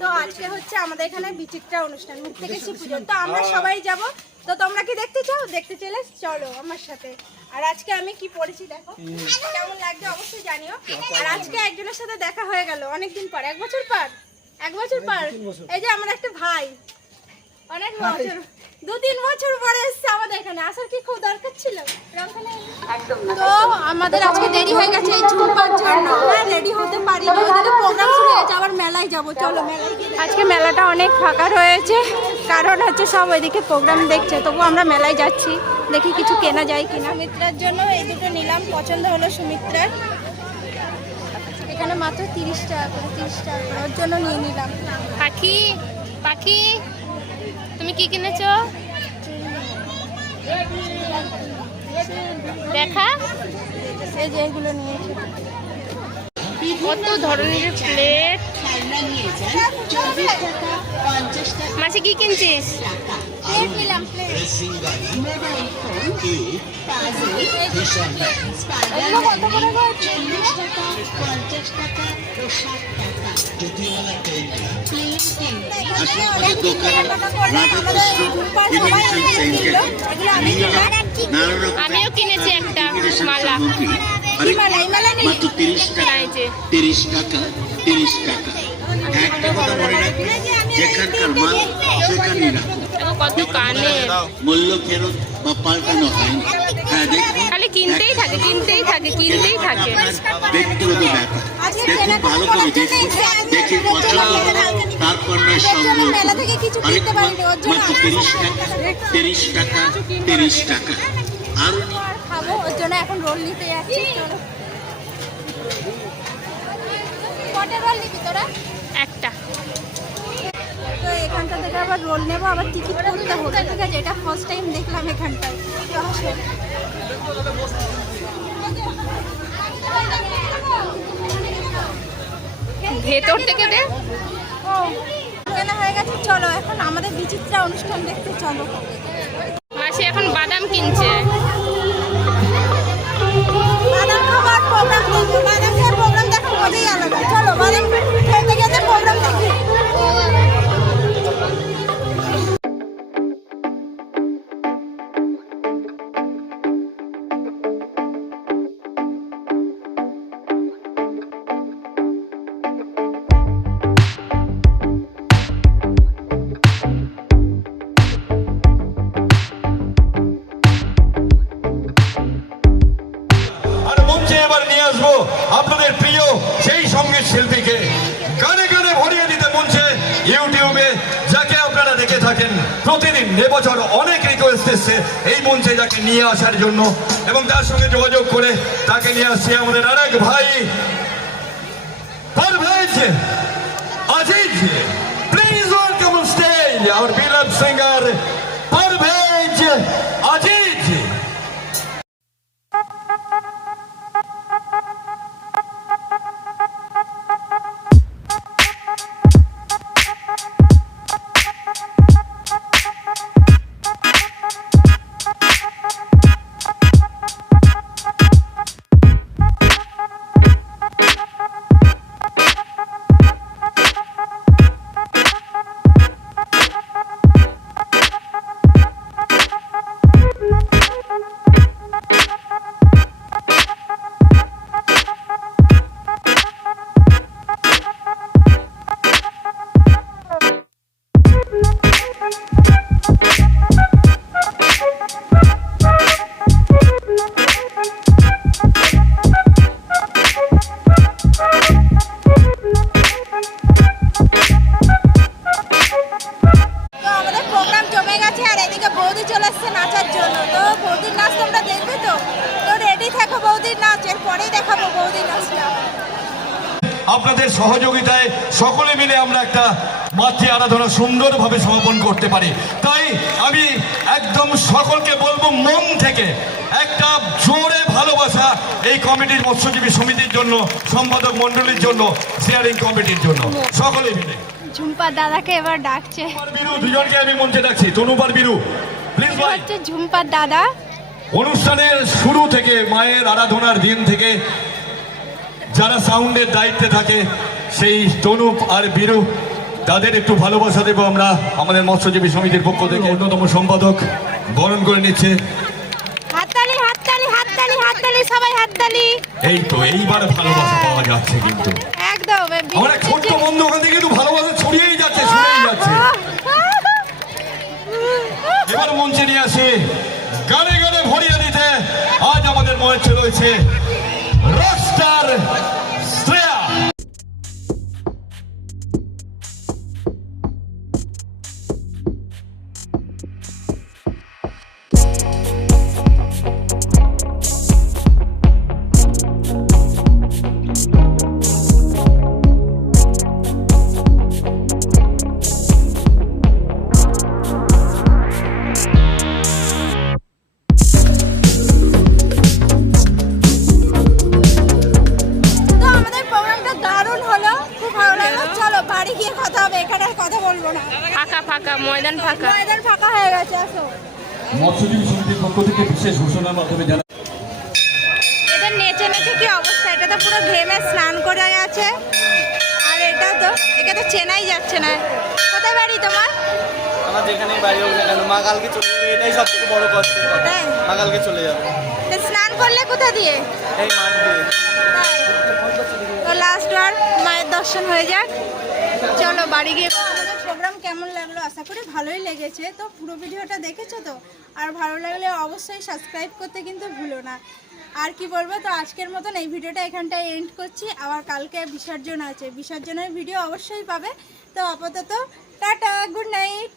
তো আজকে হচ্ছে আমাদের এখানে বিচিত্রা অনুষ্ঠান মুক্তাকেশী পুজো। তো আমরা সবাই যাব। তো তোমরা কি দেখতে চাও? দেখতে চলে চলো আমার সাথে। আর আজকে আমি কি পড়েছি দেখো, কেমন লাগছে অবশ্যই জানিও। আর আজকে একজনের সাথে দেখা হয়ে গেল অনেকদিন পর, 1 বছর পর। এই যে আমার একটা ভাই, অনেক বছর 2-3 বছর পরে এসছে আমাদের এখানে। আসার কি খুব দরকার ছিল? তো আমাদের আজকে দেরি হয়ে গেছে এই ঝুমপার জন্য। রেডি হতে পারিনি, ওইদিকে প্রোগ্রাম শুরু হয়েছে, আবার মেলায় যাব। চলো মেলায়। আজকে মেলাটা অনেক ফাঁকা রয়েছে, কারণ হচ্ছে সব ওইদিকে প্রোগ্রাম দেখছে। তবু আমরা মেলায় যাচ্ছি, দেখি কিছু কেনা যায় কিনা। সুমিত্রার জন্য এই দুটো নিলাম, পছন্দ হলো সুমিত্রার। এখানে মাত্র 30 টাকা করে, 30 টাকা করে, ওর জন্য নিয়ে নিলাম। পাখি পাখি তুমি কি কিনেছো দেখা? এই যে এগুলো নিয়েছি। কত ধরনের প্লেট। মাসি কি কিনছিস? প্লেট নিলাম, প্লেট। এগুলো কত করে গো? আমিও কিনেছি একটা মালা। মাত্র 30 টাকা, 30 টাকা, 30 টাকা। একটা কথা মনে রাখবে, যেখানকার মাল সেখানেই রাখো। কত কানে মূল্য ফেরত বা পাল্টানো হয় না। হ্যাঁ, দেখুন খালি কিনতেই থাকে, কিনতেই থাকে, কিনতেই থাকে। ব্যক্তিগত ব্যাপার। দেখুন, ভালো করে দেখুন, দেখে পছন্দ হলো তারপর নয় সংগ্রহ। আরেকবার মাত্র 30 টাকা, 30 টাকা, 30 টাকা। আর খাবো, ওর জন্য এখন রোল নিতে যাচ্ছি। কটা রোল নিবি তোরা? একটা। তো এখানটা থেকে আবার রোল নেবো, আবার টিকিট করতে হবে। ঠিক আছে, এটা ফার্স্ট টাইম দেখলাম এখানটায়। ভেতর থেকে দে। ও কেনা হয়ে গেছে, চলো এখন আমাদের বিচিত্রা অনুষ্ঠান দেখতে চলো। মাসি এখন বাদাম কিনছে। বাদাম খাবার প্রোগ্রাম দেখবো, বাদাম খেয়ে প্রোগ্রাম দেখার মজাই আলাদা। চলো বাদাম খেতে খেতে প্রোগ্রাম দেখি। আপনাদের প্রিয় সেই সঙ্গীত শিল্পীকে গানে গানে ভরিয়ে দিতে মঞ্চে ইউটিউবে, যাকে আপনারা দেখে থাকেন প্রতিদিন। এবছর অনেক রিকোয়েস্ট এসছে এই মঞ্চে যাকে নিয়ে আসার জন্য, এবং তার সঙ্গে যোগাযোগ করে তাকে নিয়ে আসছে আমাদের আরেক ভাই Parvez Aziz. Please welcome on stage our beloved singer Parvez Aziz. আপনাদের সহযোগিতায় সকলে মিলে আমরা একটা মাতৃ আরাধনা সুন্দরভাবে সমাপন করতে পারি। তাই আমি একদম সকলকে বলবো মন থেকে একটা জোরে ভালোবাসা এই কমিটির মৎস্যজীবী সমিতির জন্য, সম্পাদক মণ্ডলীর জন্য, শেয়ারিং কমিটির জন্য, সকলে মিলে। ঝুম্পা দাদাকে এবার ডাকছে। বিরু, দুজনকে আমি মঞ্চে ডাকছি। তনুপার বিরু, প্লিজ ভাই। হচ্ছে ঝুম্পার দাদা। অনুষ্ঠানের শুরু থেকে, মায়ের আরাধনার দিন থেকে যারা সাউন্ডের দায়িত্বে থাকে, সেই তনুপ আর বীরু তাদের একটু ভালোবাসা দেবো আমরা আমাদের মৎস্যজীবী সমিতির পক্ষ থেকে। অন্যতম সম্পাদক বরণ করে নিচ্ছে। হাততালি হাততালি হাততালি হাততালি সবাই হাততালি। এই তো এইবার ভালোবাসা পাওয়া যাচ্ছে কিন্তু একদম আমার এক ছোট্ট বন্ধু ওখান থেকে কিন্তু ভালোবাসা ছড়িয়েই যাচ্ছে, ছড়িয়েই যাচ্ছে। এবার মঞ্চে নিয়ে আসি গানে গানে ভরিয়ে দিতে আজ আমাদের মঞ্চে রয়েছে রকস্টার শ্রেয়া। তো আমাদের প্রোগ্রামটা দারুণ হলো, খুব ভালো লাগলো। চলো বাড়ি গিয়ে কথা হবে, এখানে আর কথা বলবো না। ফাঁকা ফাঁকা ময়দান ফাঁকা। ময়দান ফাঁকা হয়ে গেছে, আসো। মৎস্যজীবী সমিতির পক্ষ থেকে বিশেষ ঘোষণার মাধ্যমে জানা এটা নেচে নেচে কি অবস্থা, এটা তো পুরো ঘেমে স্নান করে গেছে। আর এটা তো একে তো চেনাই যাচ্ছে না। কোথায় বাড়ি তোমার? আমার যেখানেই বাড়ি হোক না কেন, মা কালকে চলে যাবে, এটাই সব থেকে বড় কষ্টের কথা। তাই? মা কালকে চলে যাবে তো স্নান করলে কোথা দিয়ে? এই মাঠ দিয়ে। তাই? তো লাস্ট বার মায়ের দর্শন হয়ে যাক, চলো বাড়ি গিয়ে। প্রোগ্রাম কেমন লাগলো? আশা করি ভালোই লেগেছে। তো পুরো ভিডিওটা দেখেছো তো? আর ভালো লাগলে অবশ্যই সাবস্ক্রাইব করতে কিন্তু ভুলো না। আর কি বলবো, তো আজকের মতন এই ভিডিওটা এখানটায় এন্ড করছি। আবার কালকে বিসর্জন আছে, বিসর্জনের ভিডিও অবশ্যই পাবে। তো আপাতত টাটা, গুড নাইট।